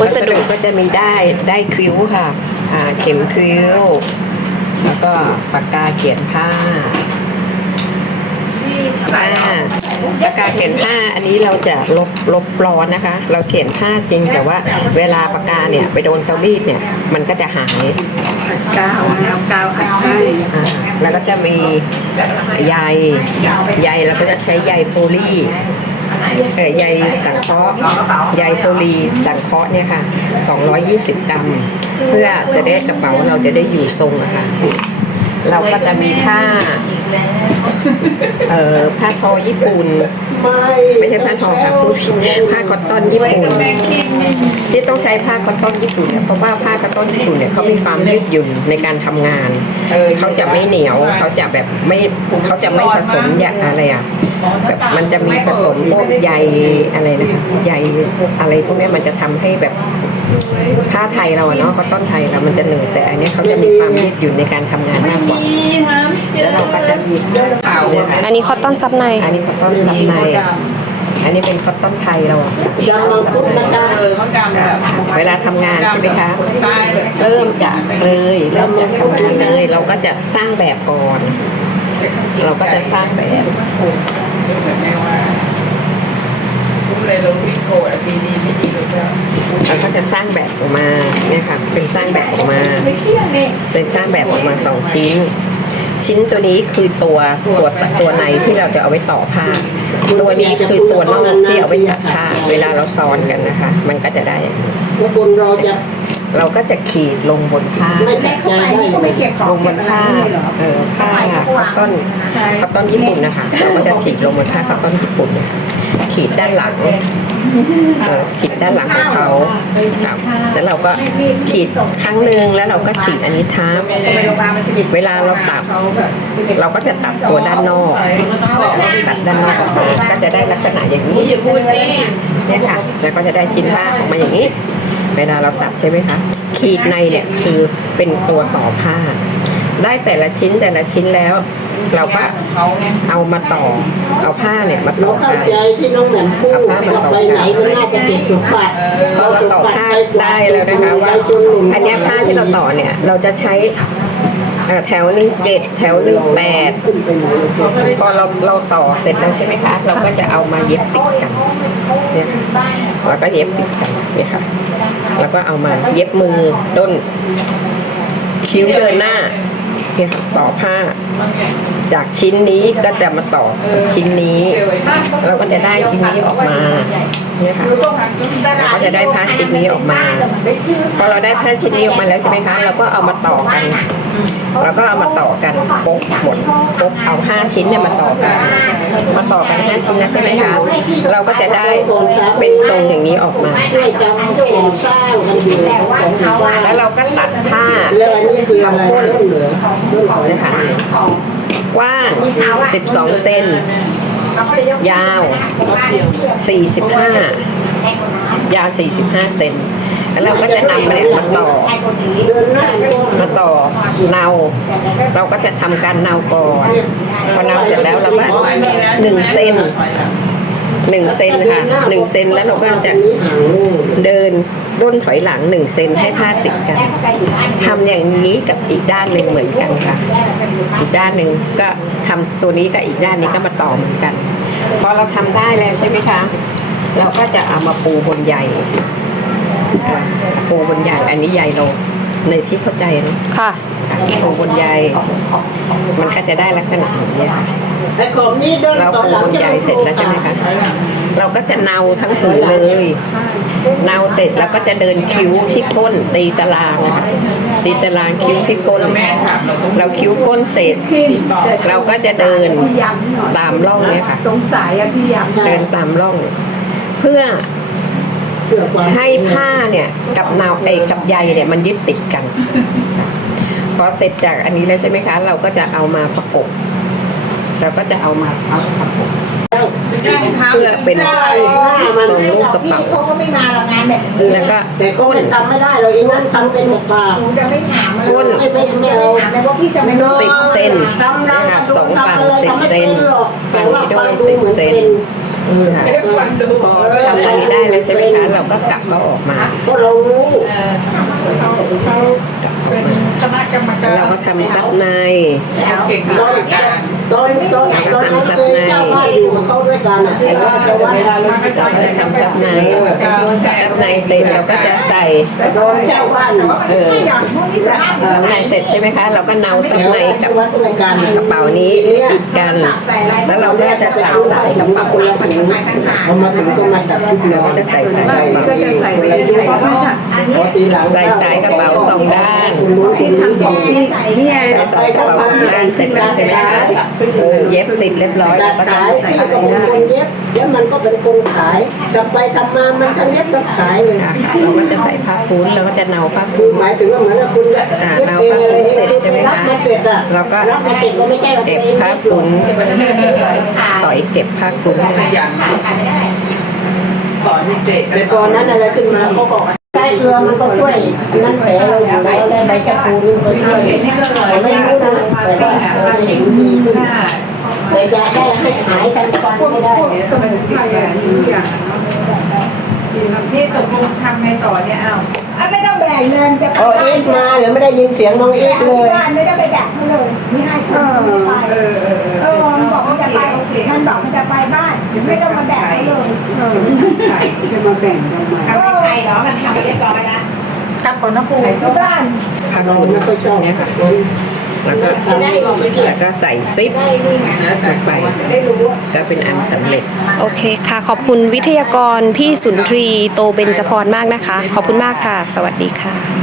วัสดุก็จะมีได้ได้คิ้วค่ะอ่าเข็มคิ้ว แล้วก็ปากกาเขียนผ้าผ้าปากกาเขียนผ้าอันนี้เราจะลบลบร้อนนะคะ เราเขียนผ้าจริงแต่ว่าเวลาปากกาเนี่ยไปโดนเตารีดเนี่ยมันก็จะหายกาวเอากาวอัดให้อ่าแล้วก็จะมีใยใยเราก็จะใช้ใยโพลี เออใยสังเคราะห์ใยโพลีสังเคราะห์เนี่ยค่ะ 220 กรัม เพื่อจะได้กระเป๋าเราจะได้อยู่ทรงอะค่ะ เราก็จะมีผ้า เอ่อผ้าทอญี่ปุ่น ไม่ใช่ผ้าทอค่ะผู้ผ้าคอตตอนญี่ปุ่นที่ต้องใช้ผ้าคอตตอนญี่ปุ่นเนี่ยเพราะว่าผ้าคอตตอนญี่ปุ่นเนี่ยเขามีความยืดหยุ่นในการทำงานเขาจะไม่เหนียวเขาจะแบบไม่เขาจะไม่ผสมยาอะไรอะแบบมันจะมีผสมพวกใยอะไรนะคะใยอะไรพวกเนี้ยมันจะทำให้แบบ ผ้าไทยเราอะเนาะคอตตอนไทยเรามันจะเหนืดแต่อันเนี้ยเขาจะมีความยืดหยุ่นในการทำงานมากกว่าแล้วเราก็จะมีเนี่ยค่ะอันนี้คอตตอนซับใน อันนี้คอตตอนซับในอันนี้เป็นคอตตอนไทยเราอะยางมังคุดนะคะเออเขาดำแบบเวลาทำงานใช่ไหมคะใช่เลยเริ่มจากเลยเริ่มจากทำงานเลย เราก็จะสร้างแบบก่อน เราก็จะสร้างแบบ ไม่เหมือนแม่ว่าคุ้มเลยลงวิโก้อะปีดีไม่ดีเลยก็ เราก็ จะสร้างแบบออกมาเนี่ยค่ะเป็นสร้างแบบออกมา เป็นสร้างแบบออกมาสองชิ้น ชิ้นตัวนี้คือตัวตัวตัวในที่เราจะเอาไว้ต่อผ้า ตัวนี้คือตัวนอกที่เอาไว้ตัดผ้า เวลาเราซ้อนกันนะคะ มันก็จะได้แล้วคนเราจะเราก็จะขีดลงบนผ้าไม่แตกใจได้ลงบนผ้าเออผ้าคอตตอนคอตตอนญี่ปุ่นนะคะเราก็จะขีดลงบนผ้าคอตตอนญี่ปุ่นเนี่ยขีดด้านหลังเออ ขีดด้านหลังของเขาครับแล้วเราก็ขีดครั้งหนึ่งแล้วเราก็ขีดอันนี้ทับเวลาเราตัด เราก็จะตัดตัวด้านนอก ตัดด้านนอกออกมาก็จะได้ลักษณะอย่างนี้นี่เนี่ยค่ะ แล้วก็จะได้ชิ้นผ้าออกมาอย่างนี้ เวลาเราตัดใช่ไหมคะ ขีดในเนี่ยคือเป็นตัวต่อผ้า ได้แต่ละชิ้นแต่ละชิ้นแล้ว เราก็เขาไงเอามาต่อ เอาผ้าเนี่ยมาเราต่อเข้ากัน ใจที่น้องแหม่มพูดกลับไปไหนมันน่าจะติดจุกบัตรพอเราต่อผ้าได้แล้วนะคะว่าอันเนี้ยผ้าที่เราต่อเนี่ย เราจะใช้เอ่อแถวหนึ่งเจ็ดแถวหนึ่งแปดขึ้นไปไหนเราจะพอเราเราต่อเสร็จแล้วใช่ไหมคะ เราก็จะเอามาเย็บติดกันเนี่ยเราก็เย็บติดกันเนี่ยค่ะ แล้วก็เอามาเย็บมือต้น คิ้วเดินหน้า เนี่ยต่อผ้า จากชิ้นนี้ก็จะมาต่อชิ้นนี้ เราก็จะได้ชิ้นนี้ออกมาเนี่ยค่ะเราก็จะได้ผ้าชิ้นนี้ออกมา พอเราได้ผ้าชิ้นนี้ออกมาแล้วใช่ไหมคะ เราก็เอามาต่อกัน เราก็เอามาต่อกันโป๊กหมดปกเอาห้าชิ้นเนี่ยมาต่อกัน มาต่อกันห้าชิ้นนะใช่ไหมคะเราก็จะได้เป็นทรงอย่างนี้ออกมา แล้วเราก็ตัดผ้าลำก้นต้นเหลือต้นหอยนะคะกว้าง 12 เซนยาว 45 ยาว 45 เซน แล้วเราก็จะนำเนี่ยมาต่อมาต่อเนาเราก็จะทำการเนาก่อนพอเนาเสร็จแล้วเราก็หนึ่งเซนหนึ่งเซนค่ะหนึ่งเซนแล้วเราก็จะเดินด้นถอยหลังหนึ่งเซนให้ผ้าติดกันทำอย่างนี้กับอีกด้านหนึ่งเหมือนกันค่ะ อีกด้านหนึ่งก็ทำตัวนี้กับอีกด้านนี้ก็มาต่อเหมือนกัน พอเราทำได้แล้วใช่ไหมคะ เราก็จะเอามาปูบนใยอ่ ปูบนใยอันนี้ใยเราในที่เข้าใจนะค่ะค่ะปูบนใยมันก็จะได้ลักษณะอย่างนี้ยค่ะไอ้ของนี้เดินเราตอนปูหลังบนใยเสร็จแล้วใช่ไหมคะเราก็จะเนาทั้งผืนเลยเนาเสร็จแล้วก็จะเดินคิ้วที่ก้นตีตารางนะคะตีตารางคิ้วที่ก้นแม่ถามเราก็เราคิ้วก้นเสร็จ เราก็จะเดินตามร่องเนี่ยค่ะตรงสายอะพี่ยำเดินตามร่อง เพื่อเพื่อความ ให้ผ้าเนี่ยกับเนาไอ้กับใยเนี่ยมันยึดติดกันพอเสร็จจากอันนี้แล้วใช่ไหมคะ เราก็จะเอามาประกบเราก็จะเอามาประกบเพื่อเป็นทรงรูปกระเป๋าเขาก็ไม่มาหรอกงานแบบแล้วก็แต่ก็ก้นไม่ทำไม่ได้เราเองนั่นทำเป็นหกบาทหนูจะไม่ถามมันก้นไม่ไม่ไม่เอาถามเลยว่าพี่จะไม่สิบเซนนะคะสองฝั่งสิบเซนฝั่งนี้ด้วยสิบเซน ค่ะฟังดูพอทำตรงนี้ได้แล้วใช่ไหมคะเราก็กลับเขาออกมา ก็เรารู้เขา เขาเป็นคณะกรรมการเราก็ทำซับในเขาเก่งตอนการ ตอนตอนตอนเราเคยเจ้าบ้านอยู่กับเขาด้วยกันอะแต่ว่าเจ้าวัดมันไม่ใช่เราก็ทำซับในซับในเสร็จเราก็จะใส่ตอนเจ้าบ้านเอออย่างพวกนี้จะมากซับในเสร็จใช่ไหมคะ เราก็เนาซับในกับวัดด้วยกันกระเป๋านี้ติดกัน แล้วเราก็จะใส่สายกระเป๋าคนละถุงพอมาถึงก็มาจับชุดนอนจะใส่สายกระเป๋าก็จะ ใส่ไปเรื่อยพอตีหลังใส่สายกระเป๋าสองด้านคุณรู้คุณรู้ดีใส่เนี่ยใส่สายกระเป๋าสองด้านเสร็จแล้วใช่ไหมคะเออเย็บติดเรียบร้อยตัแล้วดก็จะสายที่ก็เป็นคนเย็บแล้วมันก็เป็นคนขายกลับไปทำมามันทั้งเย็บทั้งขายเลยค่ะเราก็จะใส่ผ้าปูนเราก็จะเนาผ้าคืปูอนหมายถึงว่าเหมือนกับคุณอ่าเราก็เสร็จใช่ไหมคะรับมาเสร็จอะเราก็รับมาเสร็จก็ไม่ใช่ว่าเก็บตัวองผ้าปูนสอยเก็บผ้าปูนๆขยันสอนเด็กแต่ตอนนั้นอะไรขึ้นมาเขาบอก ใช้เกลือมันก็ช่วยนนั้นแผลเราอยู่แล้วได้ใบกระปูนก็ช่วยไม่รู้นะแต่ว่าเราเห็นดีขึ้นแต่ยาได้ให้หายทันควันไม่ได้สมุนไพรอ่อย่างนี่ตกลงทำไงต่อเนี่ยเอาไม่ต้องแบ่งเงินจะพอเอ็กมาหรือไม่ได้ยินเสียงน้องเอ็กเลยไม่ต้องไปแบ่งเขาเลยไม่ให้เขา เขาเลยจะมาแบ่งทำไมทำไม่ไปเหรอมันทำเรียบร้อยแล้วทำคนนะครูที่บ้านผ้าราปูนไม่ค่อยชอบเนี่ยค่ะแล้วก็แล้วก็ใส่ซิปลงไปก็เป็นอันสำเร็จ โอเคค่ะ ขอบคุณวิทยากรพี่สุนทรีโตเบญจพรมากนะคะ ขอบคุณมากค่ะ สวัสดีค่ะ